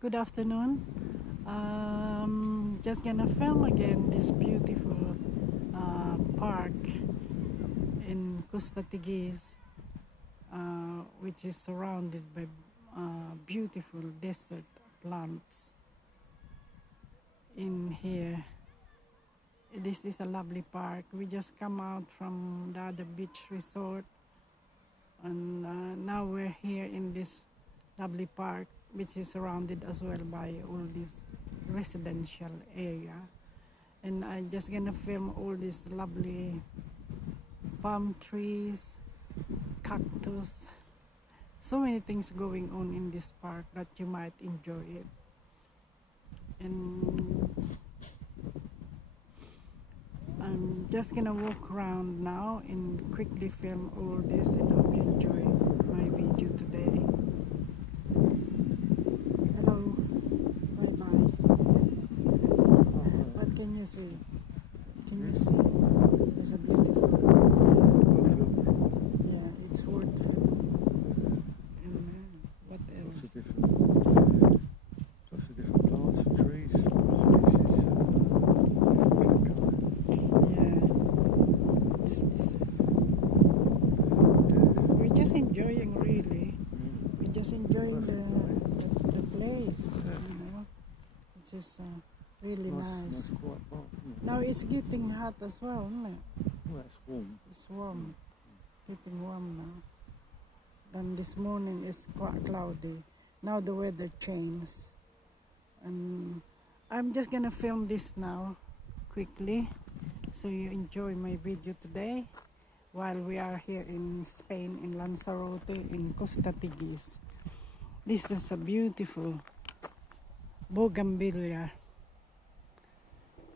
Good afternoon. Just gonna film again this beautiful park in Costa Tigis, which is surrounded by beautiful desert plants. In here, this is a lovely park. We just come out from the other beach resort, and now we're here in this lovely park, which is surrounded as well by all this residential area. And I'm just gonna film all these lovely palm trees, cactus, so many things going on in this park that you might enjoy it. And I'm just gonna walk around now and quickly film all this, and hope you enjoy my video today. Hello, bye bye. What can you see? Can you see? It's a beautiful. Yeah, it's worth filming. And what else? Lots of different plants and trees, species. We're just enjoying, really. We're just enjoying the place, you know. It's just really nice. Quiet park, isn't it? Now it's getting hot as well, isn't it? Well, it's warm. It's warm. Getting warm now. Then this morning it's quite cloudy. Now the weather changes. And I'm just gonna film this now quickly, so you enjoy my video today while we are here in Spain, in Lanzarote, in Costa Tigis. This is a beautiful bougainvillea.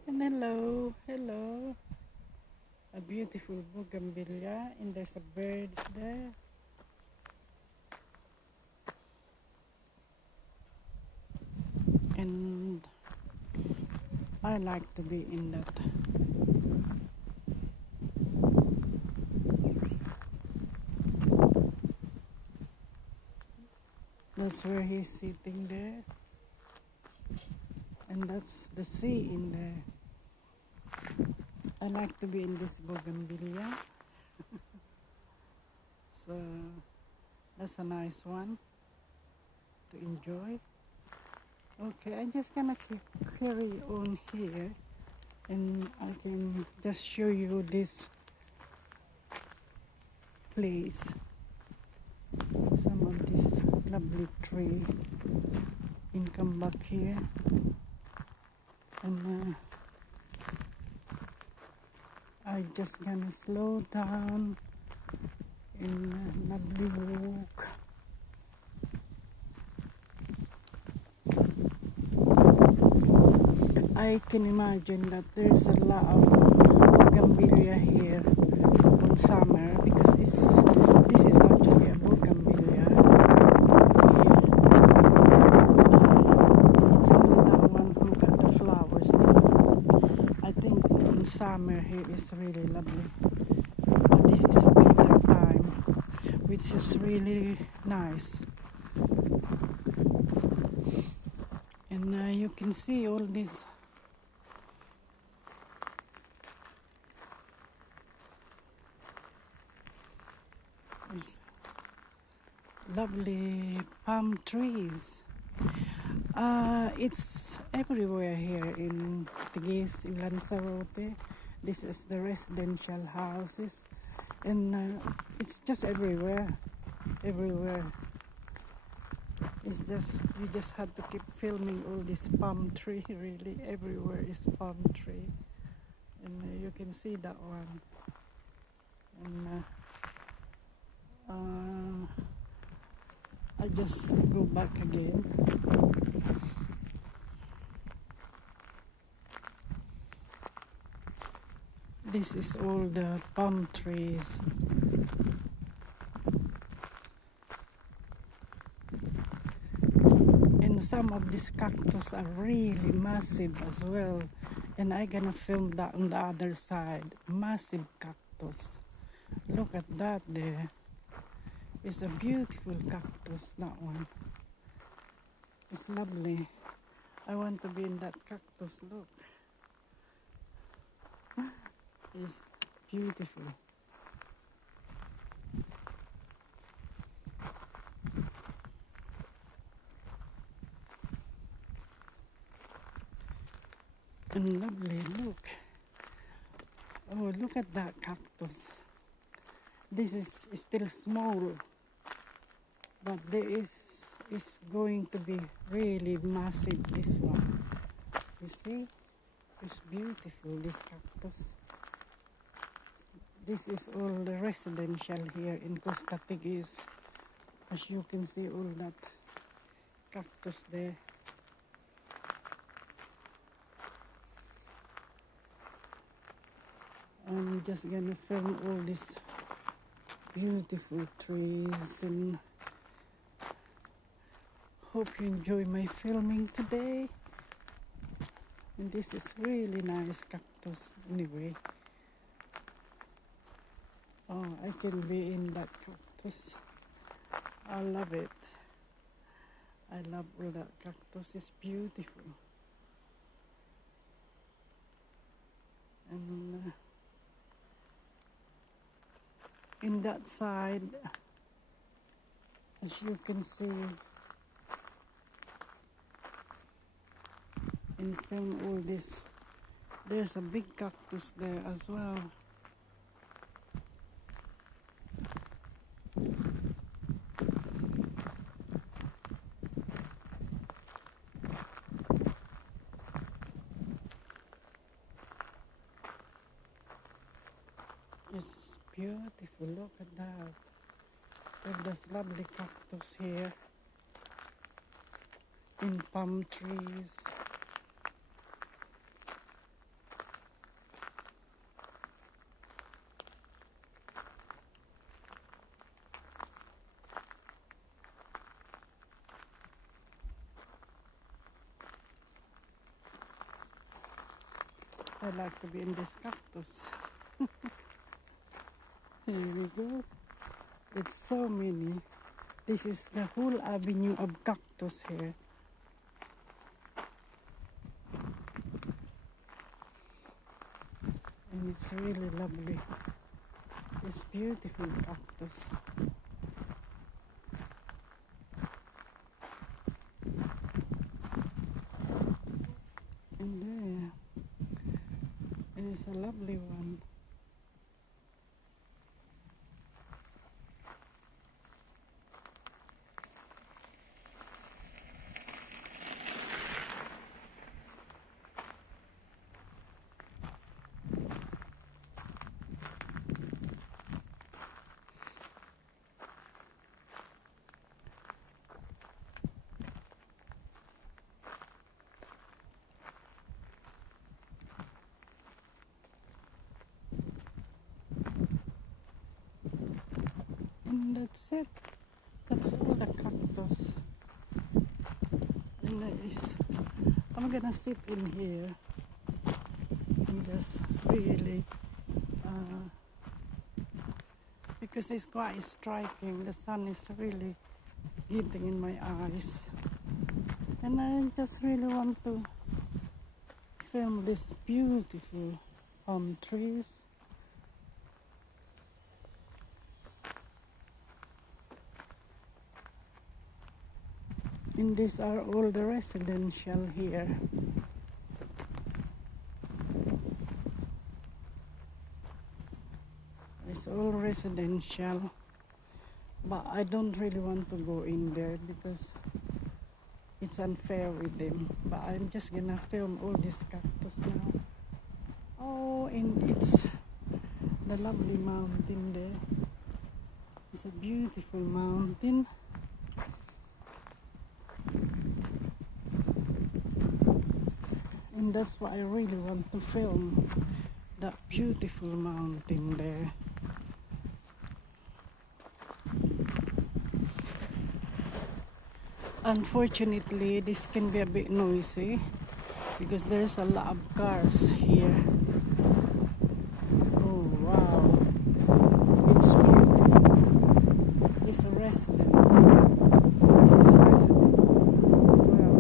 And hello, a beautiful bougainvillea, and there's a birds there. And I like to be in that. That's where he's sitting there, and that's the sea in there. I like to be in this bougainvillea. So that's a nice one to enjoy. Okay, I'm just gonna carry on here, and I can just show you this place. Some of this lovely tree, and come back here, and I just gonna slow down in lovely walk. I can imagine that there's a lot of bougainvillea here on summer, because this is actually a bougainvillea here. It's only that one. Look at the flowers. I think in summer here is really lovely, but this is a winter time, which is really nice. And you can see all this lovely palm trees. It's everywhere here in Tigis, in Lanzarote. This is the residential houses, and it's just everywhere. It's just, you just have to keep filming all this palm tree. Really, everywhere is palm tree, and you can see that one. And I just go back again. This is all the palm trees. And some of these cactus are really massive as well. And I'm gonna film that on the other side. Massive cactus. Look at that there. It's a beautiful cactus, that one. It's lovely. I want to be in that cactus. Look. It's beautiful. And lovely, look. Oh, look at that cactus. This is still small, but there is going to be really massive, this one. You see? It's beautiful, this cactus. This is all the residential here in Costa Tigis. As you can see, all that cactus there. I'm just gonna film all these beautiful trees and hope you enjoy my filming today. And this is really nice cactus anyway. Oh, I can be in that cactus. I love it. I love all that cactus. It's beautiful. And in that side, as you can see, and film all this, there's a big cactus there as well. It's beautiful, look at that. With this lovely cactus here, in palm trees. I like to be in this cactus. Here we go. It's so many. This is the whole avenue of cactus here. And it's really lovely. It's beautiful cactus. And there is a lovely one. And that's it. That's all the cactus. And I'm gonna sit in here and just really, because it's quite striking. The sun is really hitting in my eyes. And I just really want to film this beautiful palm trees. And these are all the residential here. It's all residential, but I don't really want to go in there because it's unfair with them. But I'm just gonna film all this cactus now. Oh, and it's the lovely mountain there. It's a beautiful mountain. And that's what I really want to film, that beautiful mountain there. Unfortunately, this can be a bit noisy because there's a lot of cars here. Oh wow, it's beautiful. It's a resident. This is a resident as well.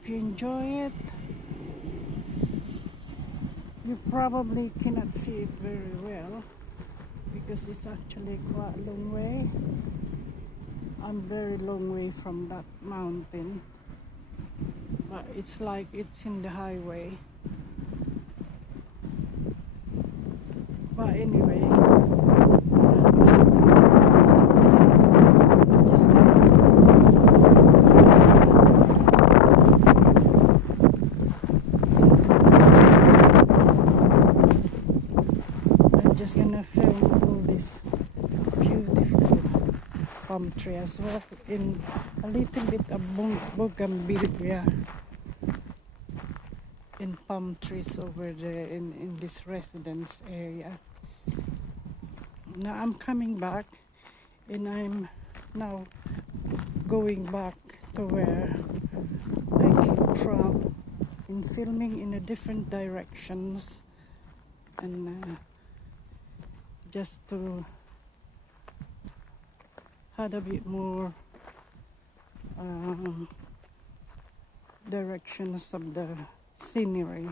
hope you enjoy it. You probably cannot see it very well because it's actually quite a long way. I'm very long way from that mountain, but it's like it's in the highway. But anyway, I'm just gonna film all this beautiful palm tree as well, in a little bit of bougainvillea in palm trees over there in this residence area. Now I'm coming back, and I'm now going back to where I came from, in filming in a different directions, and just to had a bit more directions of the scenery,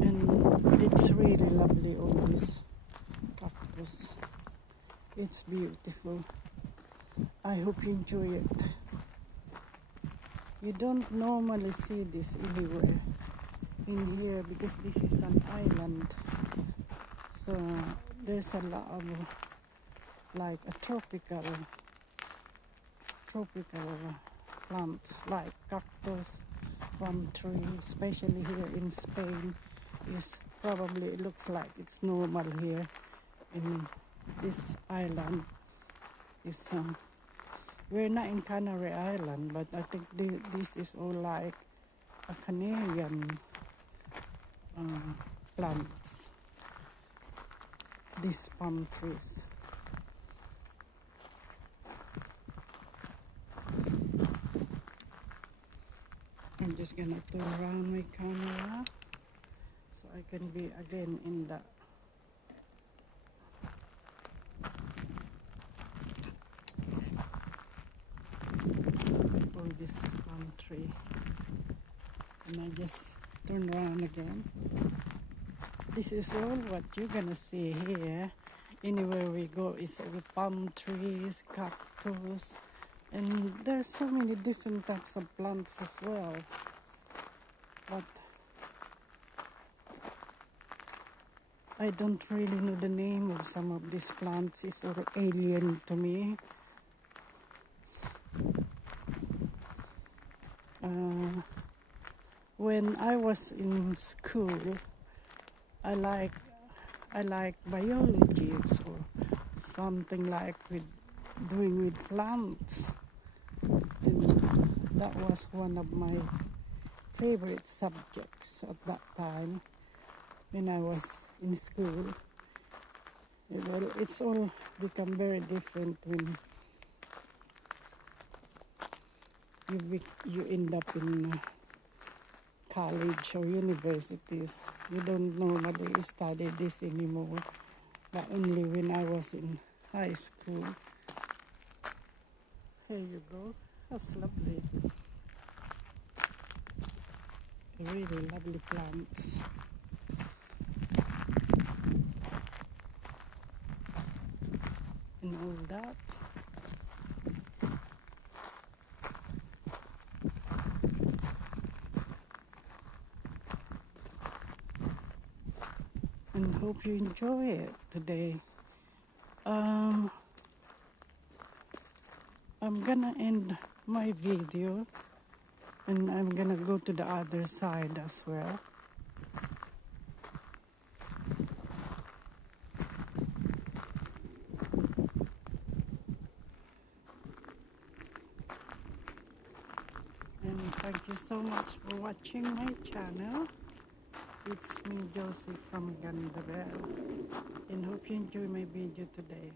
and it's really lovely, all this cactus. It's beautiful. I hope you enjoy it. You don't normally see this anywhere in here because this is an island, so there's a lot of like a tropical plants like cactus, palm tree, especially here in Spain. Is probably, it looks like it's normal here in this island. Is we're not in Canary Island, but I think this is all like a Canarian plants, these palm trees. I'm just gonna turn around my camera so I can be again in the all this palm tree, and I just turn around again. This is all what you're gonna see here. Anywhere we go is all palm trees, cactus, and there's so many different types of plants as well. But I don't really know the name of some of these plants. It's all alien to me. When I was in school, I like biology or something like doing with plants, and that was one of my favorite subjects at that time when I was in school. Well, it's all become very different when you end up in college or universities. You don't normally study this anymore, but only when I was in high school. Here you go. That's lovely. Really lovely plants. And all that. And hope you enjoy it today. I'm gonna end my video, and I'm gonna go to the other side as well. And thank you so much for watching my channel. It's me, Josie from Gandabel, and hope you enjoy my video today.